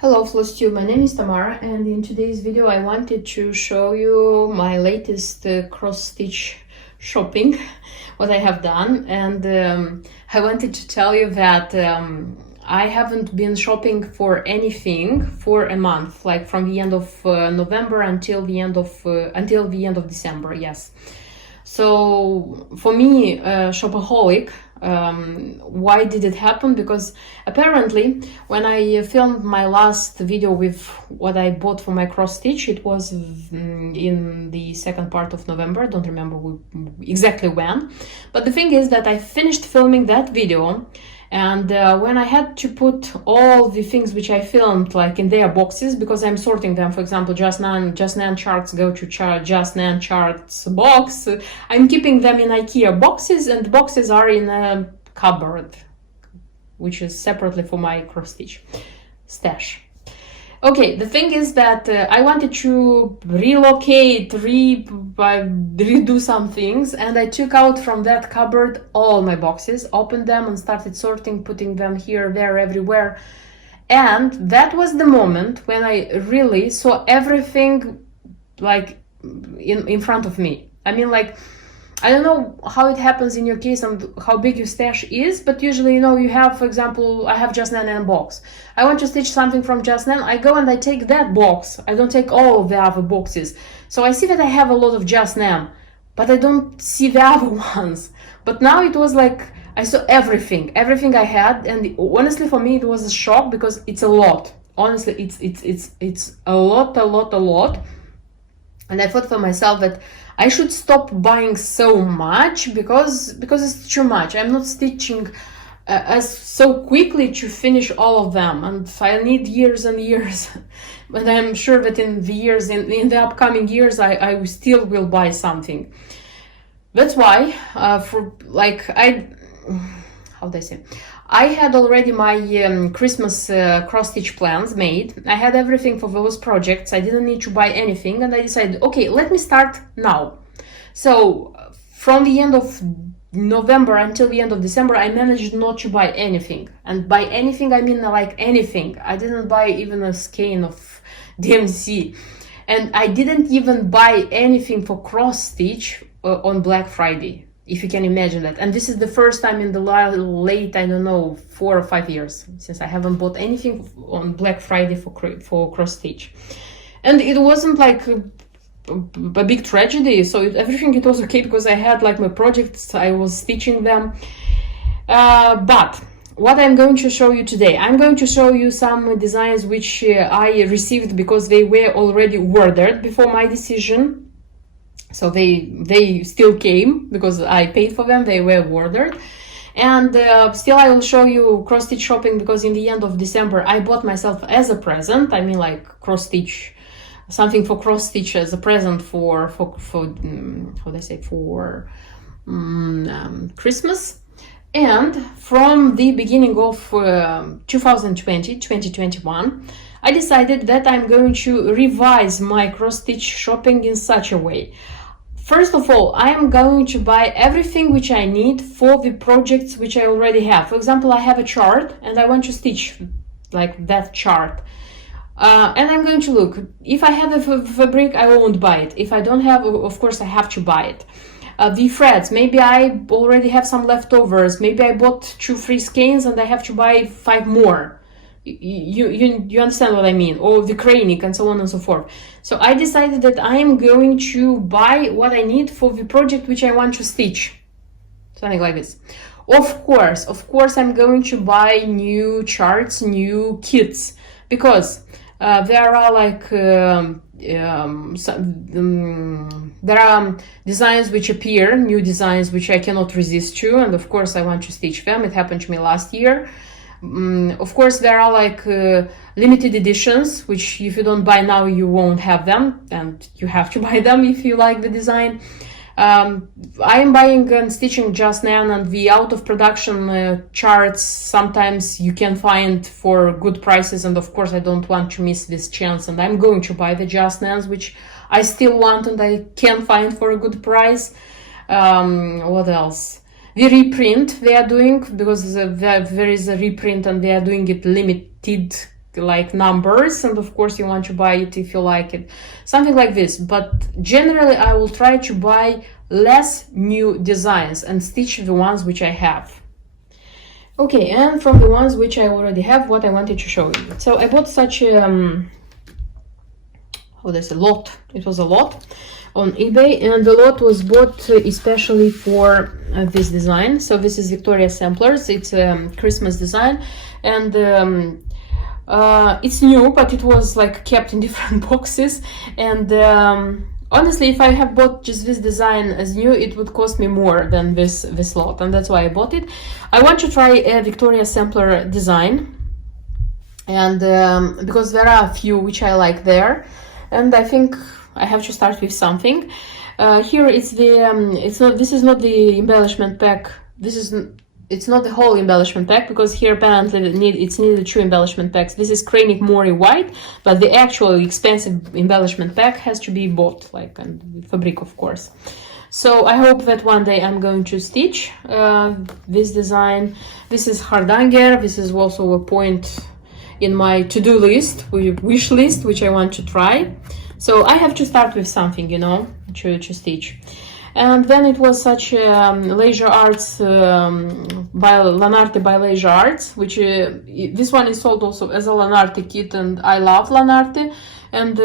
Hello Flosstube, my name is Tamara, and in today's video I wanted to show you my latest cross-stitch shopping, what I have done, and I wanted to tell you that I haven't been shopping for anything for a month, like from the end of November until the end of December. Yes. So for me, shopaholic. Why did it happen? Because apparently when I filmed my last video with what I bought for my cross stitch, it was in the second part of November. Don't remember exactly when, but the thing is that I finished filming that video, and when I had to put all the things which I filmed like in their boxes, because I'm sorting them, for example, Just Nan charts go to Just Nan charts box, I'm keeping them in IKEA boxes, and the boxes are in a cupboard which is separately for my cross stitch stash. Okay, the thing is that I wanted to relocate, redo some things, and I took out from that cupboard all my boxes, opened them and started sorting, putting them here, there, everywhere. And that was the moment when I really saw everything like in front of me. I mean, like, I don't know how it happens in your case and how big your stash is, but usually, you have, for example, I have Just Nan in a box. I want to stitch something from Just Nan, I go and I take that box. I don't take all of the other boxes. So I see that I have a lot of Just Nan, but I don't see the other ones. But now it was like, I saw everything I had, and honestly for me it was a shock because it's a lot. Honestly, it's a lot. And I thought for myself that I should stop buying so much because it's too much. I'm not stitching as so quickly to finish all of them, and I need years and years. But I'm sure that in the upcoming years I still will buy something. That's why how do I say? I had already my Christmas cross-stitch plans made. I had everything for those projects. I didn't need to buy anything, and I decided, okay, let me start now. So from the end of November until the end of December, I managed not to buy anything. And by anything, I mean like anything. I didn't buy even a skein of DMC. And I didn't even buy anything for cross-stitch on Black Friday, if you can imagine that. And this is the first time in the late, I don't know, 4 or 5 years since I haven't bought anything on Black Friday for cross stitch. And it wasn't like a big tragedy, so everything it was okay because I had like my projects, I was stitching them. But what I'm going to show you today, I'm going to show you some designs which I received because they were already ordered before my decision. So they still came because I paid for them, they were ordered. And still I will show you cross-stitch shopping because in the end of December I bought myself as a present, I mean like cross-stitch, something for cross-stitch as a present for how do I say, for Christmas. And from the beginning of 2021, I decided that I'm going to revise my cross-stitch shopping in such a way. First of all, I am going to buy everything which I need for the projects which I already have. For example, I have a chart and I want to stitch like that chart. And I'm going to look. If I have a fabric, I won't buy it. If I don't have, of course, I have to buy it. The threads, maybe I already have some leftovers. Maybe I bought 2 free skeins and I have to buy 5 more. You understand what I mean, or the cranic and so on and so forth. So I decided that I am going to buy what I need for the project which I want to stitch, something like this. Of course I'm going to buy new charts, new kits, because there are like there are designs which appear, new designs which I cannot resist to, and of course I want to stitch them. It happened to me last year. Of course there are like limited editions which if you don't buy now you won't have them, and you have to buy them if you like the design. I am buying and stitching Just Nan, and the out of production charts sometimes you can find for good prices, and of course I don't want to miss this chance, and I'm going to buy the Just Nans which I still want and I can find for a good price. What else? The reprint they are doing, because there is a reprint and they are doing it limited like numbers, and of course you want to buy it if you like it, something like this. But generally I will try to buy less new designs and stitch the ones which I have. Okay, and from the ones which I already have, what I wanted to show you. So I bought such a lot. It was a lot on eBay, and the lot was bought especially for this design. So this is Victoria Samplers. It's a Christmas design, and it's new, but it was like kept in different boxes. And honestly, if I have bought just this design as new, it would cost me more than this lot, and that's why I bought it. I want to try a Victoria Sampler design, and because there are a few which I like there, and I think I have to start with something. Here it's the this is not the embellishment pack. It's not the whole embellishment pack, because here apparently it's needed 2 embellishment packs. This is Cranic Mori white, but the actual expensive embellishment pack has to be bought, like, and with fabric, of course. So I hope that one day I'm going to stitch this design. This is Hardanger. This is also a point in my to-do list, wish list, which I want to try. So I have to start with something, you know, to stitch. And then it was such Leisure Arts by Lanarte by Leisure Arts, which this one is sold also as a Lanarte kit, and I love Lanarte. And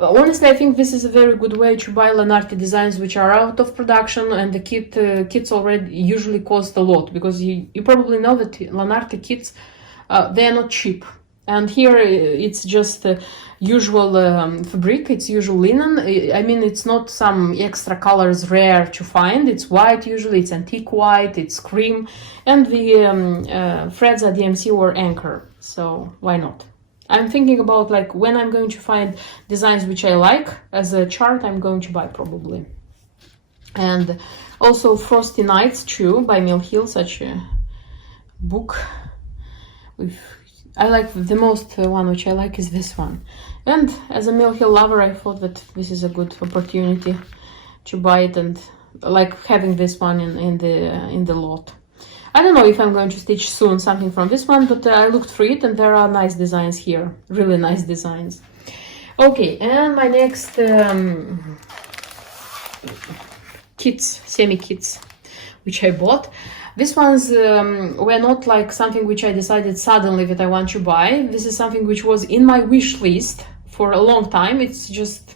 honestly, I think this is a very good way to buy Lanarte designs which are out of production, and the kits already usually cost a lot, because you probably know that Lanarte kits, they are not cheap. And here it's just usual fabric, it's usual linen. I mean, it's not some extra colors rare to find. It's white usually, it's antique white, it's cream, and the threads are DMC or Anchor, so why not? I'm thinking about, like, when I'm going to find designs which I like as a chart, I'm going to buy probably. And also Frosty Nights too by Mill Hill, such a book with, I like the most one which I like is this one. And as a Mill Hill lover, I thought that this is a good opportunity to buy it, and like having this one in the lot. I don't know if I'm going to stitch soon something from this one, but I looked through it and there are nice designs here, really nice designs. Okay, and my next kits, semi-kits, which I bought. These ones were not like something which I decided suddenly that I want to buy. This is something which was in my wish list for a long time. It's just,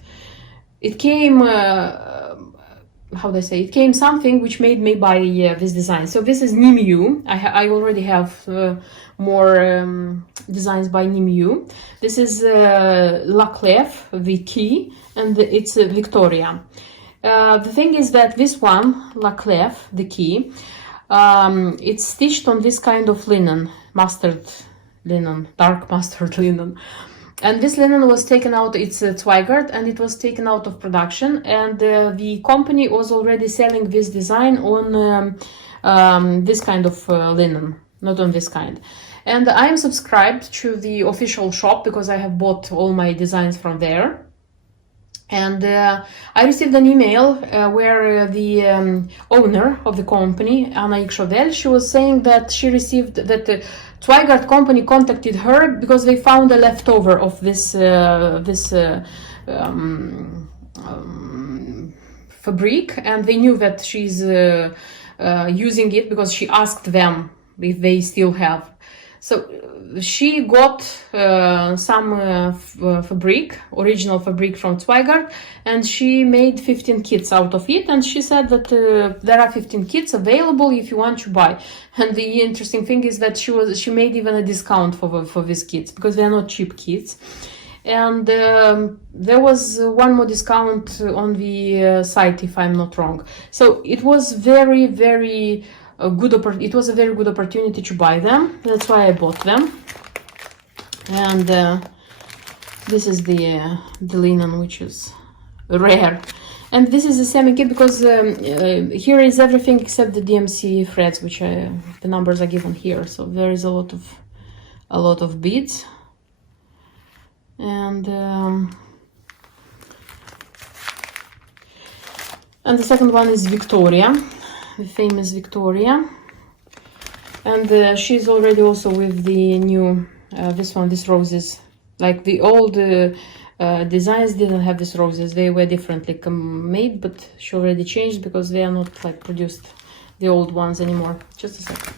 it came, how do I say, it came something which made me buy this design. So this is Nimiu. I already have more designs by Nimiu. This is La Clef, the key, and it's Victoria. The thing is that this one, La Clef, the key, it's stitched on this kind of linen, mustard linen, dark mustard linen. And this linen was taken out, it's Zweigart, and it was taken out of production, and the company was already selling this design on this kind of linen, not on this kind. And I am subscribed to the official shop because I have bought all my designs from there. And I received an email where the owner of the company, Anna Ikšovel, she was saying that she received that the Zweigart company contacted her because they found a leftover of this fabric, and they knew that she's using it because she asked them if they still have. So she got some fabric, original fabric from Zweigart, and she made 15 kits out of it, and she said that there are 15 kits available if you want to buy. And the interesting thing is that she made even a discount for these kits, because they're not cheap kits. And there was one more discount on the site, if I'm not wrong. So it was very, very it was a very good opportunity to buy them. That's why I bought them. And this is the linen, which is rare. And this is a semi-kit because here is everything except the DMC threads, which the numbers are given here. So there is a lot of beads. And the second one is Victoria, the famous Victoria, and she's already also with the new these roses. Like the old designs didn't have these roses. They were differently made, but she already changed because they are not like produced, the old ones, anymore. Just a second.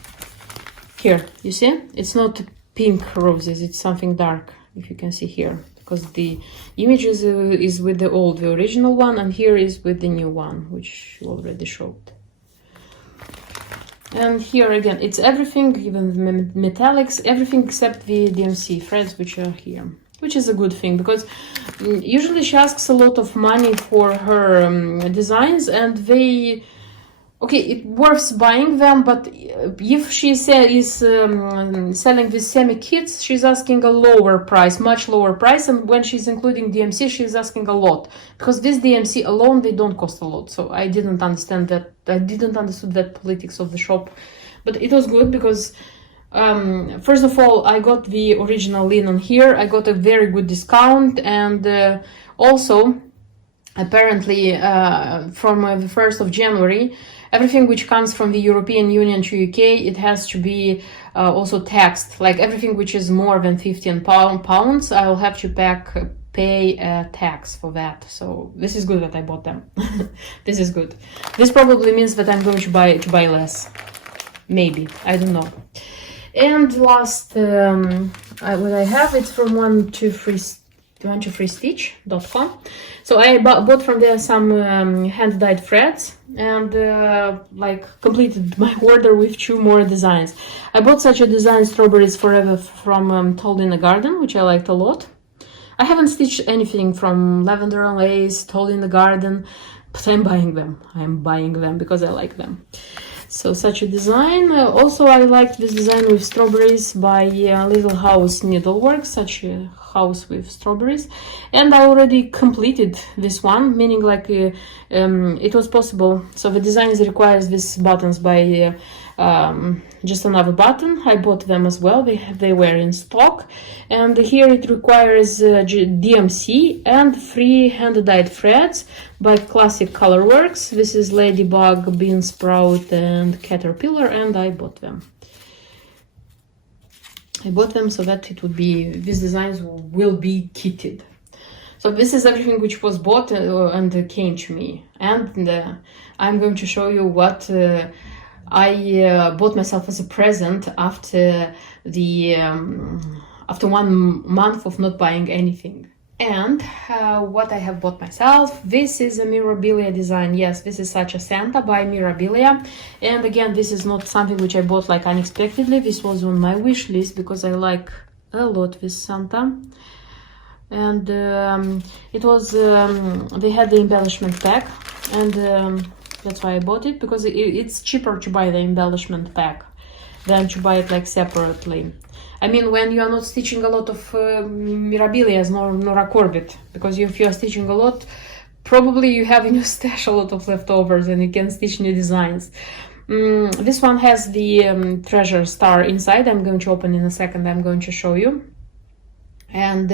Here, you see? It's not pink roses, it's something dark, if you can see here. Because the image is with the original one, and here is with the new one, which you already showed. And here again, it's everything, even the metallics, everything except the DMC threads, which are here. Which is a good thing, because usually she asks a lot of money for her designs, and they... Okay, it's worth buying them, but if she is selling these semi-kits, she's asking a lower price, much lower price, and when she's including DMC, she's asking a lot. Because this DMC alone, they don't cost a lot, so I didn't understand that. I didn't understand that politics of the shop, but it was good because, first of all, I got the original linen here, I got a very good discount, and also, apparently, from the 1st of January, everything which comes from the European Union to UK, it has to be also taxed. Like everything which is more than 15 pounds, I'll have to pay a tax for that. So this is good that I bought them. This is good. This probably means that I'm going to buy less. Maybe, I don't know. And last, what I have, it's from 123stitch.com. So I bought from there some hand-dyed threads, and like completed my order with 2 more designs. I bought such a design, Strawberries Forever, from Told in the Garden, which I liked a lot. I haven't stitched anything from Lavender and Lace, Told in the Garden, but I'm buying them. I'm buying them because I like them. So such a design. Also, I liked this design with strawberries by Little House Needlework, such a house with strawberries. And I already completed this one, meaning like it was possible. So the design requires these buttons by just another button. I bought them as well. They were in stock. And here it requires DMC and 3 hand-dyed threads by Classic Colorworks. This is Ladybug, Bean Sprout, and Caterpillar, and I bought them. I bought them so that it would be, these designs will be kitted. So this is everything which was bought and came to me. And I'm going to show you what I bought myself as a present after after 1 month of not buying anything. And what I have bought myself, this is a Mirabilia design. Yes, this is such a Santa by Mirabilia. And again, this is not something which I bought like unexpectedly. This was on my wish list because I like a lot this Santa. And it was, they had the embellishment pack, and that's why I bought it, because it's cheaper to buy the embellishment pack than to buy it like separately. I mean, when you are not stitching a lot of Mirabilias nor a Corbett, because if you are stitching a lot, probably you have in your stash a lot of leftovers and you can stitch new designs. This one has the treasure star inside. I'm going to open in a second. I'm going to show you. And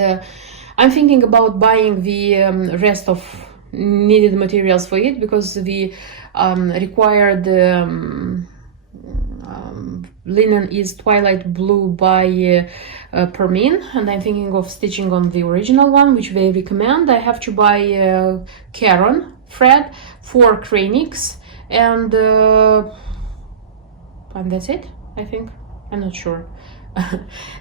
I'm thinking about buying the rest of needed materials for it, because the required linen is Twilight Blue by Permin, and I'm thinking of stitching on the original one, which they recommend. I have to buy Caron thread, 4 Cranix, and that's it, I think. I'm not sure.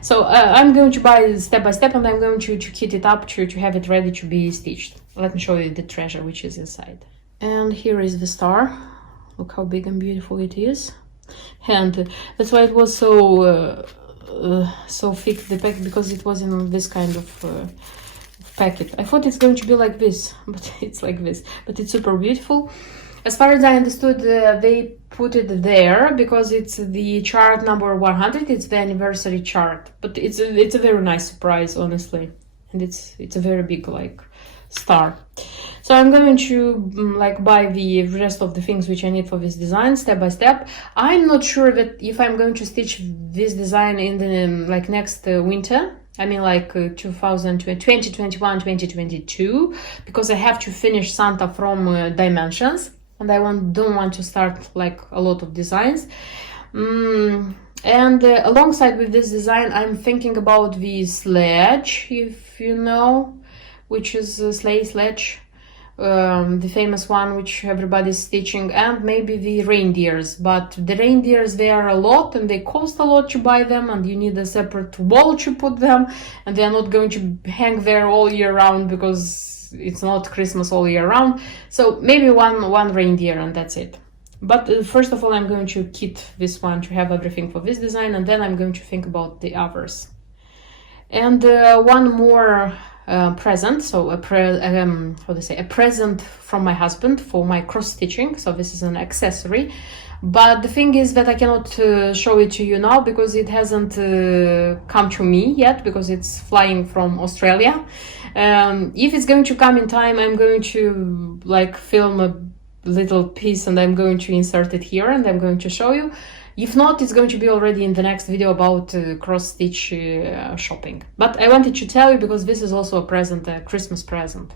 So I'm going to buy step by step, and I'm going to kit it up to have it ready to be stitched. Let me show you the treasure which is inside. And here is the star. Look how big and beautiful it is. And that's why it was so so thick, the pack, because it was in this kind of packet. I thought it's going to be like this, but it's like this. But it's super beautiful. As far as I understood, they put it there because it's the chart number 100. It's the anniversary chart, but it's a very nice surprise, honestly, and it's a very big like star. So I'm going to like buy the rest of the things which I need for this design step by step. I'm not sure that if I'm going to stitch this design in the like next winter. I mean like 2021, 2022, because I have to finish Santa from Dimensions, and I don't want to start like a lot of designs. And alongside with this design, I'm thinking about the sledge, if you know, which is a sleigh sledge, the famous one which everybody's stitching, and maybe the reindeers. But the reindeers, they are a lot and they cost a lot to buy them, and you need a separate wall to put them, and they are not going to hang there all year round because it's not Christmas all year round. So maybe one reindeer and that's it. But first of all, I'm going to kit this one to have everything for this design, and then I'm going to think about the others. And one more present, so a present from my husband for my cross stitching. So this is an accessory, but the thing is that I cannot show it to you now because it hasn't come to me yet, because it's flying from Australia. If it's going to come in time, I'm going to like film a little piece and I'm going to insert it here and I'm going to show you. If not, it's going to be already in the next video about cross-stitch shopping. But I wanted to tell you because this is also a present, a Christmas present.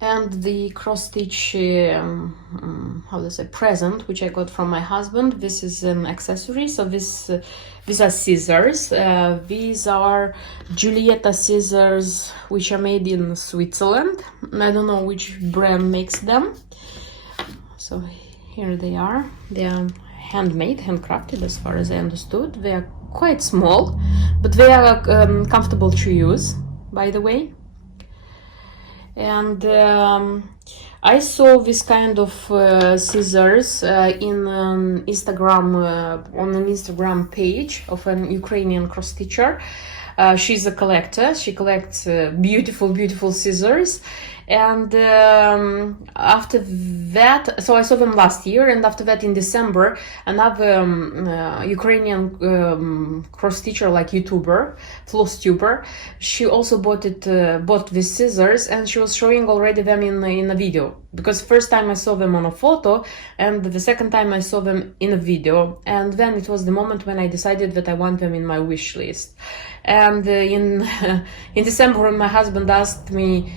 And the cross-stitch, present, which I got from my husband, this is an accessory. So these are scissors. These are Julietta Scissors, which are made in Switzerland. I don't know which brand makes them. So here they are. They are handmade, handcrafted, as far as I understood. They are quite small, but they are comfortable to use, by the way. And I saw this kind of scissors in Instagram, on an Instagram page of an Ukrainian cross-stitcher. She's a collector. She collects beautiful scissors. And after that, so I saw them last year, and after that in December, another Ukrainian cross-stitcher, like YouTuber, floss tuber, she also bought these scissors, and she was showing already them in a video. Because first time I saw them on a photo, and the second time I saw them in a video, and then it was the moment when I decided that I want them in my wish list. And in December, when my husband asked me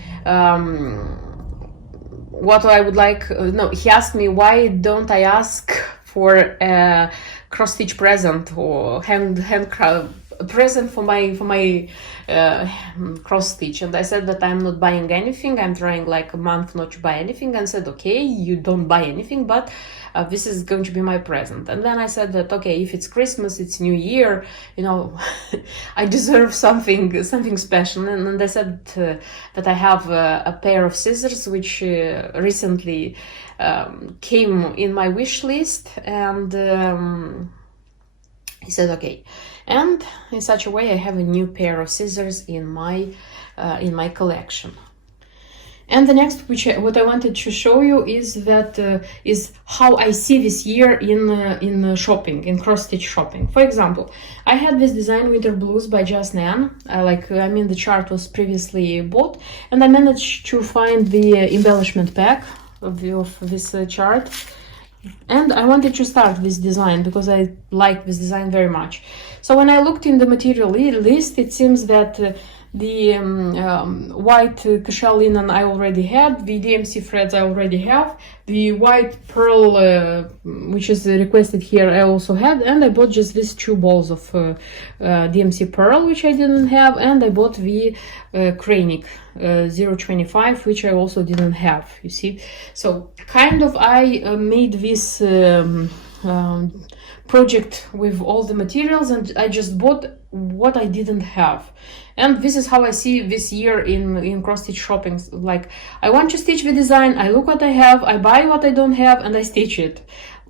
what I would like, he asked me why don't I ask for a cross-stitch present or handcraft present for my cross-stitch, and I said that I'm not buying anything. I'm trying like a month not to buy anything, and said, okay, you don't buy anything, but this is going to be my present. And then I said that, okay, if it's Christmas, it's New Year, I deserve something special. And I said that I have a pair of scissors which recently came in my wish list, and he said okay. And in such a way, I have a new pair of scissors in my collection. And the next, what I wanted to show you is how I see this year in shopping, in cross-stitch shopping. For example, I had this design Winter Blues by Just Nan. The chart was previously bought, and I managed to find the embellishment pack of this chart. And I wanted to start this design because I like this design very much. So when I looked in the material list, it seems that the white cashel linen I already had, the DMC threads I already have, the white pearl, which is requested here, I also had, and I bought just these 2 balls of DMC pearl, which I didn't have, and I bought the Krainik 025, which I also didn't have, you see. So kind of I made this project with all the materials, and I just bought what I didn't have. And this is how I see this year in cross-stitch shopping. Like, I want to stitch the design, I look what I have, I buy what I don't have, and I stitch it.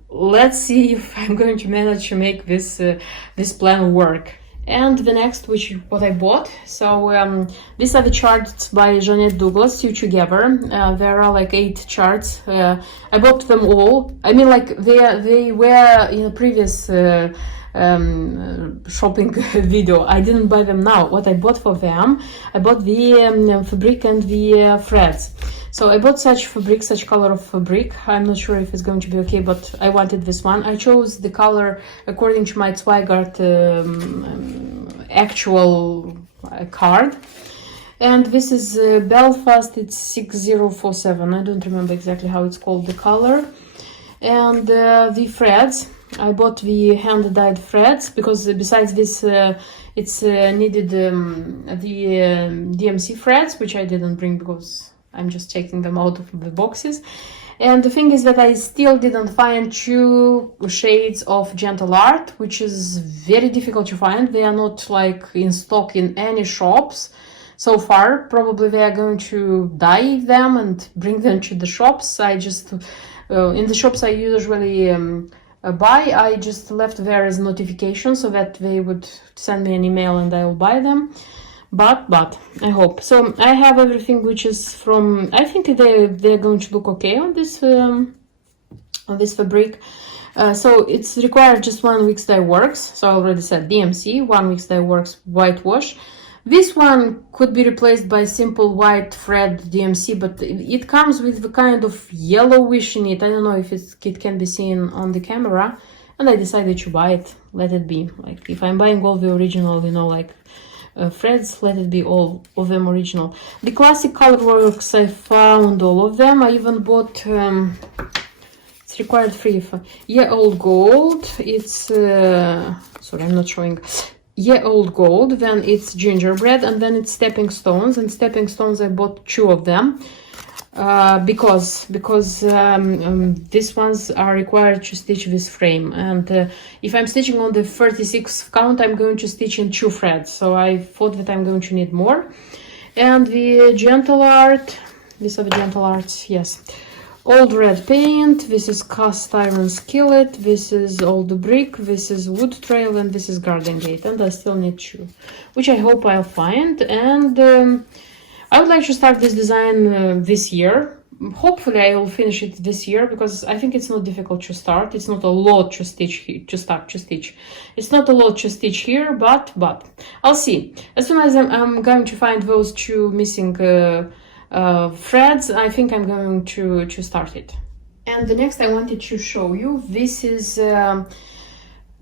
Let's see if I'm going to manage to make this plan work. And the next, what I bought, so these are the charts by Jeanette Douglas, Sew Together. There are like 8 charts. I bought them all. I mean, like they were in a previous shopping video. I didn't buy them now. What I bought for them, I bought the fabric and the threads. So I bought such color of fabric. I'm not sure if it's going to be okay, but I wanted this one. I chose the color according to my Zweigart actual card. And this is Belfast, it's 6047. I don't remember exactly how it's called, the color. And the threads, I bought the hand-dyed threads because besides this, it's needed the DMC threads, which I didn't bring because I'm just taking them out of the boxes. And the thing is that I still didn't find 2 shades of Gentle Art, which is very difficult to find. They are not like in stock in any shops so far. Probably they are going to dye them and bring them to the shops. I just, in the shops I usually buy, I just left there as notification so that they would send me an email and I will buy them. But I hope so. I have everything which is from, I think they're going to look okay on this fabric. So it's required just 1 week's dye works. So I already said DMC, 1 week's dye works whitewash. This one could be replaced by simple white thread DMC, but it comes with the kind of yellowish in it. I don't know if it can be seen on the camera, and I decided to buy it. Let it be. Like if I'm buying all the original, you know, like threads, let it be all of them original. The classic colorworks, I found all of them. I even bought it's required 3. Yeah, old gold. It's sorry, I'm not showing. Yeah, old gold. Then it's gingerbread, and then it's stepping stones. And stepping stones, I bought 2 of them. Because these ones are required to stitch this frame, and if I'm stitching on the 36th count, I'm going to stitch in 2 threads, so I thought that I'm going to need more. And the Gentle Art, these are the Gentle Arts, yes. Old red paint, this is cast iron skillet, this is old brick, this is wood trail, and this is garden gate, and I still need 2, which I hope I'll find. And I would like to start this design this year. Hopefully I will finish it this year because I think it's not difficult to start. It's not a lot to stitch here, to start to stitch. It's not a lot to stitch here, but I'll see. As soon as I'm going to find those 2 missing threads, I think I'm going to start it. And the next I wanted to show you, this is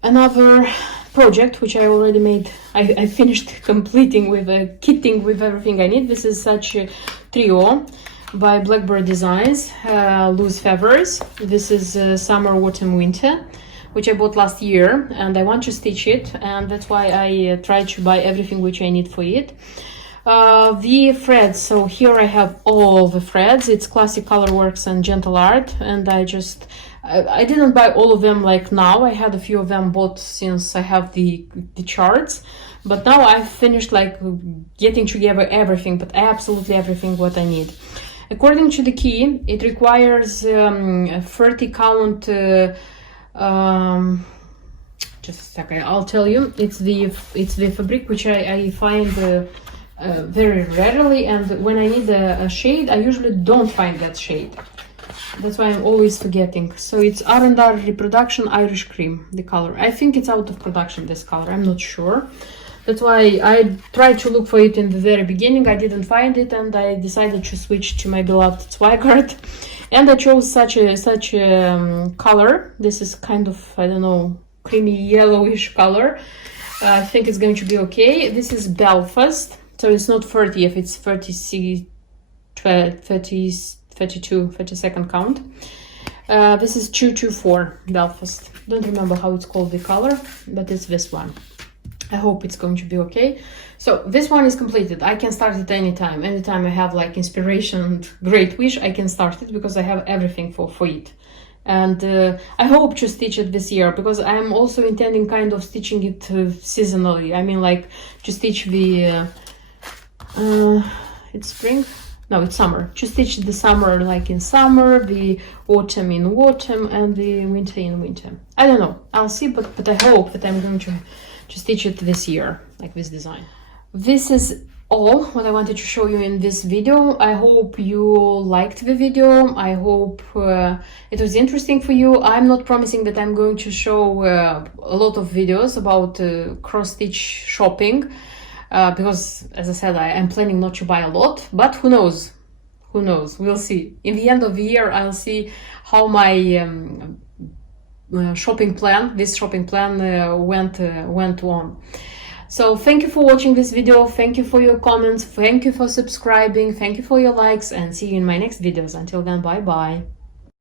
another project which I already made. I finished completing with kitting with everything I need. This is such a trio by Blackbird Designs, loose feathers. This is summer, autumn, winter, which I bought last year, and I want to stitch it, and that's why I tried to buy everything which I need for it. The threads, so here I have all the threads. It's classic colorworks and Gentle Art, and I didn't buy all of them like now. I had a few of them bought since I have the charts, but now I've finished like getting together everything, but absolutely everything what I need. According to the key, it requires a 30 count. Just a second, I'll tell you. It's the fabric which I find very rarely, and when I need a shade, I usually don't find that shade. That's why I'm always forgetting. So it's R&R Reproduction Irish Cream, the color. I think it's out of production, this color. I'm not sure. That's why I tried to look for it in the very beginning. I didn't find it, and I decided to switch to my beloved Zweigart. And I chose such a color. This is kind of, I don't know, creamy yellowish color. I think it's going to be okay. This is Belfast. So it's not 30th, it's 32nd count. This is 224 Belfast. Don't remember how it's called, the color, but it's this one. I hope it's going to be okay. So this one is completed. I can start it anytime. Anytime I have like inspiration and great wish, I can start it because I have everything for it. And I hope to stitch it this year because I'm also intending kind of stitching it seasonally. I mean, like to stitch the it's spring? No, it's summer. To stitch the summer like in summer, the autumn in autumn, and the winter in winter. I don't know. I'll see, but I hope that I'm going to stitch it this year, like this design. This is all what I wanted to show you in this video. I hope you liked the video. I hope it was interesting for you. I'm not promising that I'm going to show a lot of videos about cross-stitch shopping. Because, as I said, I'm planning not to buy a lot, but who knows? Who knows? We'll see. In the end of the year, I'll see how my shopping plan went on. So thank you for watching this video. Thank you for your comments. Thank you for subscribing. Thank you for your likes, and see you in my next videos. Until then, bye bye.